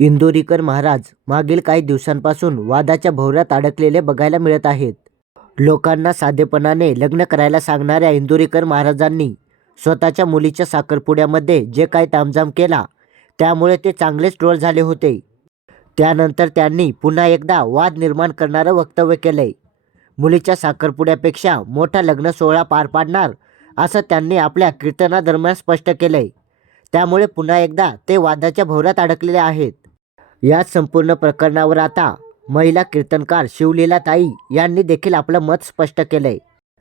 इंदोरीकर महाराज मागील काही दिवसांपासून वादाच्या भोवऱ्यात अडकलेले बघायला मिळत आहेत. लोकांना साधेपणाने लग्न करायला सांगणाऱ्या इंदोरीकर महाराजांनी स्वतःच्या मुलीच्या साखरपुड्यामध्ये जे काही तामझाम केला त्यामुळे ते चांगलेच ट्रोल झाले होते. त्यानंतर त्यांनी पुन्हा एकदा वाद निर्माण करणारं वक्तव्य केलंय. मुलीच्या साखरपुड्यापेक्षा मोठा लग्न सोहळा पार पाडणार असं त्यांनी आपल्या कीर्तनादरम्यान स्पष्ट केलंय. त्यामुळे पुन्हा एकदा ते वादाच्या भोवऱ्यात अडकलेले आहेत. या संपूर्ण प्रकरणावर आता महिला कीर्तनकार शिवलीला ताई यांनी देखील आपलं मत स्पष्ट केलंय.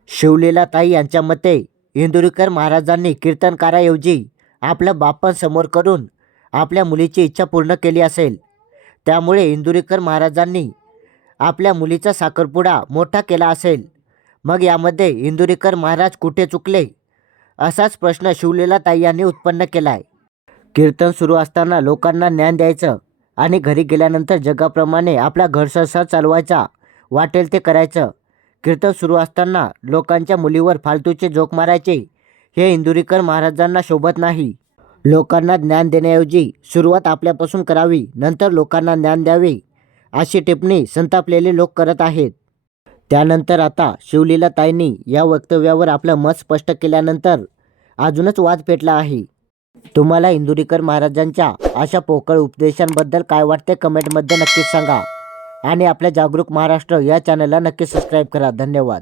शिवलीला ताई यांच्या मते इंदुरीकर महाराजांनी कीर्तनकाराऐवजी आपलं बापन समोर करून आपल्या मुलीची इच्छा पूर्ण केली असेल. त्यामुळे इंदुरीकर महाराजांनी आपल्या मुलीचा साखरपुडा मोठा केला असेल. मग यामध्ये इंदुरीकर महाराज कुठे चुकले? असाच प्रश्न शिवलीला ताई यांनी उत्पन्न केला आहे कीर्तन सुरू असताना लोकांना ज्ञान द्यायचं आणि घरी गेल्यानंतर जगाप्रमाणे आपला घर सहसा चालवायचा वाटेल ते करायचं. कीर्तन सुरू असताना लोकांच्या मुलीवर फालतूचे जोक मारायचे हे इंदुरीकर महाराजांना शोभत नाही. लोकांना ज्ञान देण्याऐवजी सुरुवात आपल्यापासून करावी नंतर लोकांना ज्ञान द्यावे अशी टिप्पणी संतापलेले लोक करत आहेत. त्यानंतर आता शिवलीला ताईंनी या वक्तव्यावर आपलं मत स्पष्ट केल्यानंतर अजूनच वाद पेटला आहे. तुम्हाला इंदुरीकर महाराजांच्या अशा पोकळ उपदेशांबद्दल काय वाटते कमेंटमध्ये नक्कीच सांगा. आणि आपल्या जागरूक महाराष्ट्र या चॅनलला नक्की सबस्क्राईब करा. धन्यवाद.